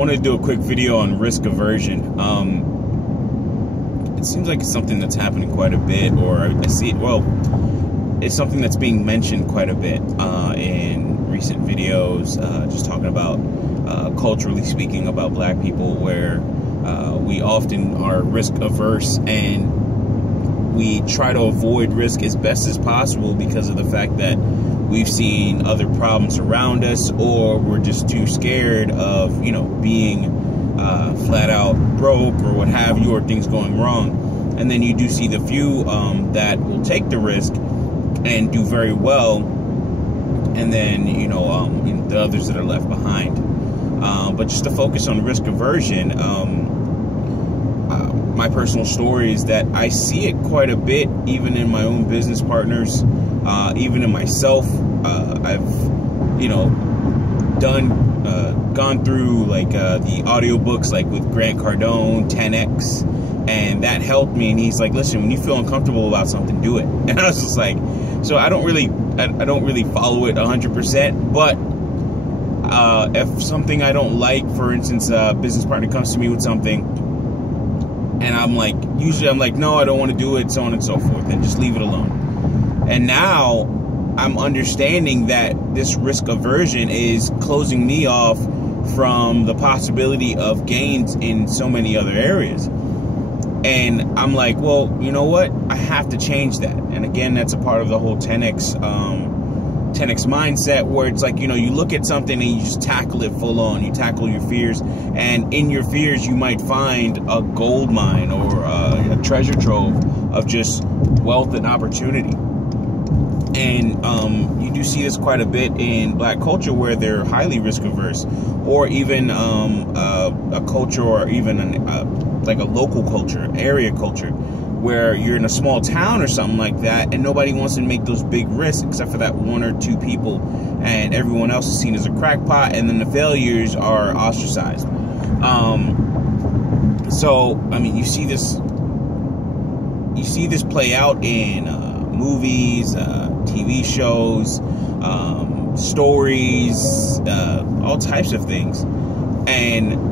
wanted to do a quick video on risk aversion. It seems like it's something that's happening quite a bit, or I see it, well, it's something that's being mentioned quite a bit in recent videos, just talking about, culturally speaking, about black people, where we often are risk averse and we try to avoid risk as best as possible because of the fact that we've seen other problems around us, or we're just too scared of, you know, being flat out broke or what have you, or things going wrong. And then you do see the few that will take the risk and do very well, and then, you know, the others that are left behind. But just to focus on risk aversion, my personal story is that I see it quite a bit, even in my own business partners, even in myself. I've, you know, gone through like the audiobooks, like with Grant Cardone, 10X, and that helped me. And he's like, listen, when you feel uncomfortable about something, do it. And I was just like, so I don't really follow it 100%, but if something I don't like, for instance, a business partner comes to me with something, and I'm like, usually I'm like, no, I don't want to do it, so on and so forth, and just leave it alone. And now I'm understanding that this risk aversion is closing me off from the possibility of gains in so many other areas. And I'm like, well, you know what? I have to change that. And again, that's a part of the whole 10X mindset, where it's like, you know, you look at something and you just tackle it full on. You tackle your fears, and in your fears, you might find a gold mine or a treasure trove of just wealth and opportunity. And you do see this quite a bit in black culture, where they're highly risk averse, or even a culture, or even like a local culture, area culture, where you're in a small town or something like that, and nobody wants to make those big risks except for that one or two people, and everyone else is seen as a crackpot, and then the failures are ostracized. So I mean, you see this play out in movies, TV shows, stories, all types of things. And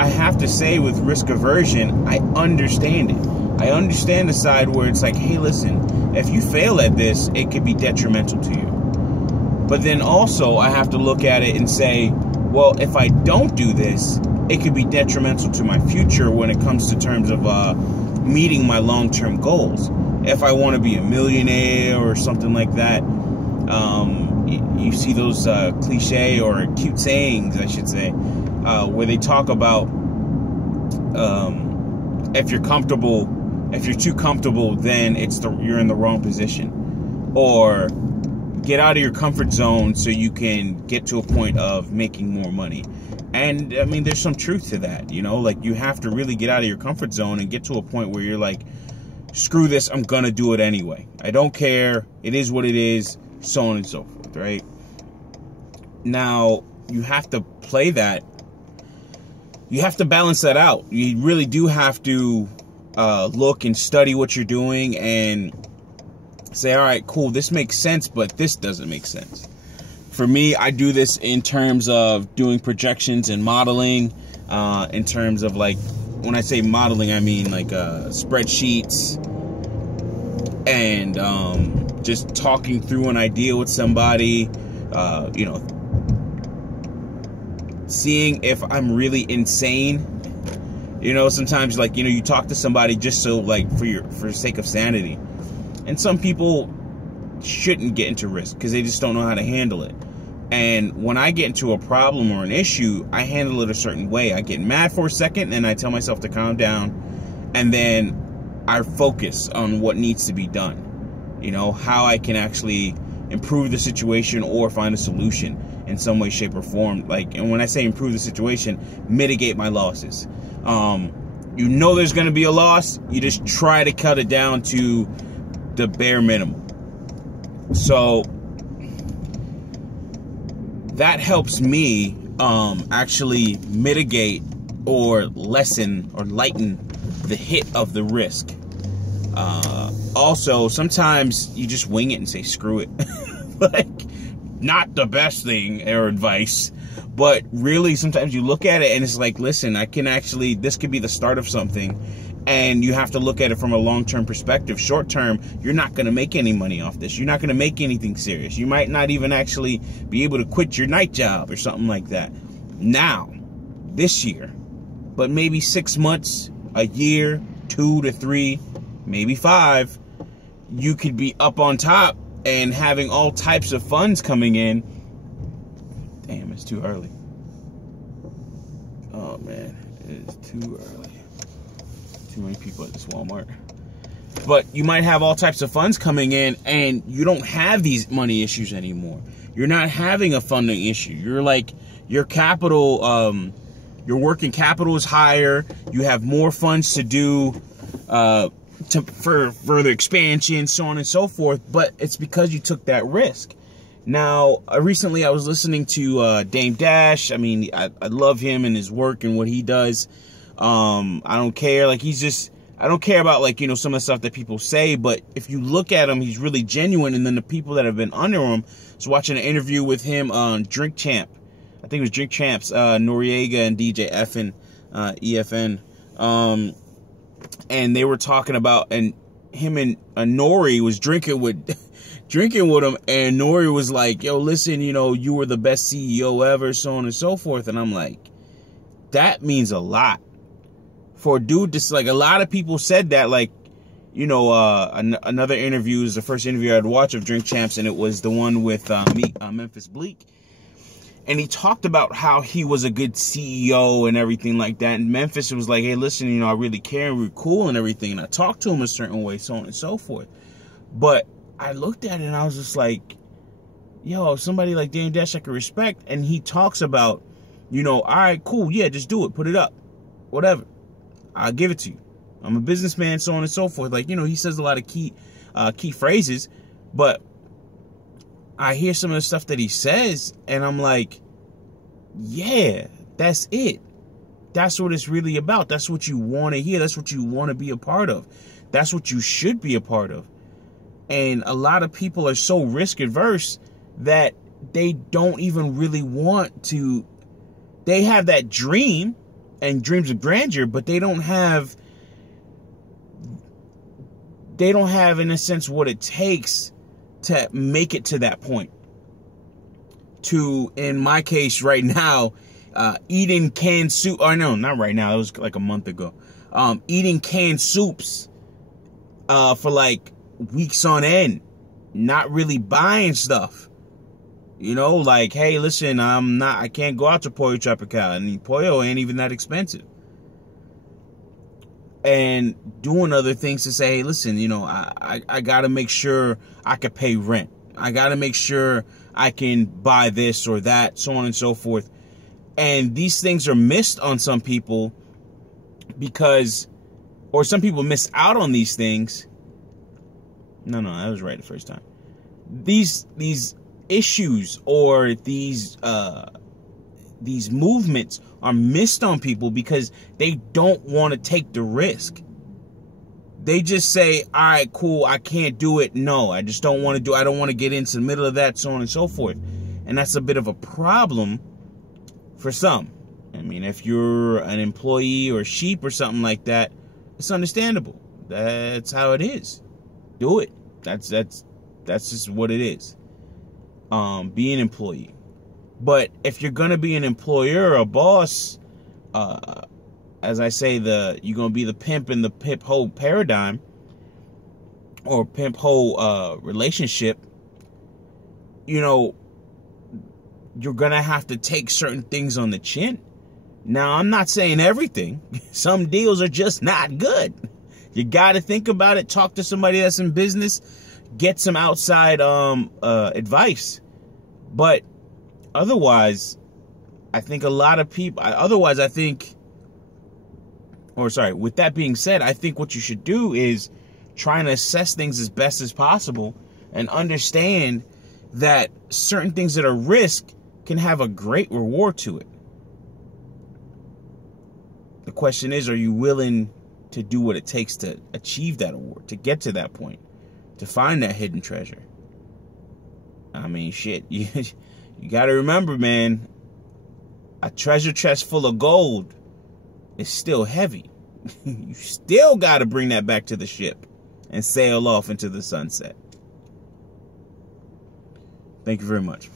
I have to say, with risk aversion, I understand it. I understand the side where it's like, hey, listen, if you fail at this, it could be detrimental to you. But then also I have to look at it and say, well, if I don't do this, it could be detrimental to my future when it comes to terms of meeting my long-term goals. If I want to be a millionaire or something like that, you see those cliche or cute sayings, I should say, where they talk about if you're too comfortable, then you're in the wrong position, or get out of your comfort zone so you can get to a point of making more money. And I mean, there's some truth to that, you know, like you have to really get out of your comfort zone and get to a point where you're like, screw this, I'm gonna do it anyway. I don't care. It is what it is, so on and so forth, right? Now, you have to play that. You have to balance that out. You really do have to look and study what you're doing and say, all right, cool, this makes sense, but this doesn't make sense. For me, I do this in terms of doing projections and modeling, in terms of, like, when I say modeling, I mean like spreadsheets, and just talking through an idea with somebody, you know, seeing if I'm really insane. You know, sometimes, like, you know, you talk to somebody just so, like, for the sake of sanity. And some people shouldn't get into risk because they just don't know how to handle it. And when I get into a problem or an issue, I handle it a certain way. I get mad for a second, and I tell myself to calm down, and then I focus on what needs to be done. You know, how I can actually improve the situation or find a solution in some way, shape, or form. Like, and when I say improve the situation, mitigate my losses. You know there's going to be a loss. You just try to cut it down to the bare minimum. So that helps me actually mitigate or lessen or lighten the hit of the risk. Also, sometimes you just wing it and say, screw it. Like, not the best thing or advice, But really, sometimes you look at it and it's like, listen, this could be the start of something. And you have to look at it from a long-term perspective. Short-term, you're not going to make any money off this. You're not going to make anything serious. You might not even actually be able to quit your night job or something like that now, this year. But maybe 6 months, a year, 2 to 3, maybe 5, you could be up on top and having all types of funds coming in. Damn, it's too early. Oh, man, it is too early. Too many people at this Walmart. But you might have all types of funds coming in and you don't have these money issues anymore. You're not having a funding issue. You're like, your capital, your working capital is higher. You have more funds to do for further expansion, so on and so forth. But it's because you took that risk. Now, recently I was listening to Dame Dash. I mean, I love him and his work and what he does. I don't care. Like, I don't care about, like, you know, some of the stuff that people say, but if you look at him, he's really genuine. And then the people that have been under him, I was watching an interview with him on Drink Champ. I think it was Drink Champs, Noriega and DJ EFN. And they were talking about, and him and Nori was drinking with him, and Nori was like, yo, listen, you know, you were the best CEO ever, so on and so forth. And I'm like, that means a lot. For a dude, just like, a lot of people said that, like, you know, another interview is the first interview I'd watch of Drink Champs, and it was the one with Memphis Bleak. And he talked about how he was a good CEO and everything like that. And Memphis was like, hey, listen, you know, I really care and we're cool and everything. And I talked to him a certain way, so on and so forth. But I looked at it and I was just like, yo, somebody like Dame Dash I could respect. And he talks about, you know, all right, cool, yeah, just do it, put it up, whatever. I'll give it to you. I'm a businessman, so on and so forth. Like, you know, he says a lot of key phrases, but I hear some of the stuff that he says, and I'm like, yeah, that's it. That's what it's really about. That's what you want to hear. That's what you want to be a part of. That's what you should be a part of. And a lot of people are so risk adverse that they don't even really want to. They have that dream and dreams of grandeur, but they don't have, in a sense, what it takes to make it to that point. To, in my case right now, eating canned soup, or no, not right now, it was like a month ago, eating canned soups for like weeks on end, not really buying stuff. You know, like, hey, listen, I can't go out to Pollo Tropical, and Pollo ain't even that expensive. And doing other things to say, hey, listen, you know, I got to make sure I can pay rent. I got to make sure I can buy this or that, so on and so forth. And these things are missed on some people because, or some people miss out on these things. No, I was right the first time. These issues or these movements are missed on people because they don't want to take the risk. They just say, all right, cool, I can't do it. No, I just don't want to do it. I don't want to get into the middle of that, so on and so forth. And that's a bit of a problem for some. I mean, if you're an employee or sheep or something like that, it's understandable. That's how it is. Do it. That's just what it is. Be an employee. But if you're gonna be an employer or a boss, as I say, you're gonna be the pimp in the pimp hoe paradigm or pimp hoe relationship. You know, you're gonna have to take certain things on the chin. Now, I'm not saying everything. Some deals are just not good. You got to think about it. Talk to somebody that's in business. Get some outside advice. But otherwise, I think a lot of people, with that being said, I think what you should do is try and assess things as best as possible and understand that certain things that are risk can have a great reward to it. The question is, are you willing to do what it takes to achieve that award, to get to that point, to find that hidden treasure? I mean, shit, you got to remember, man, A treasure chest full of gold is still heavy. You still got to bring that back to the ship and sail off into the sunset. Thank you very much.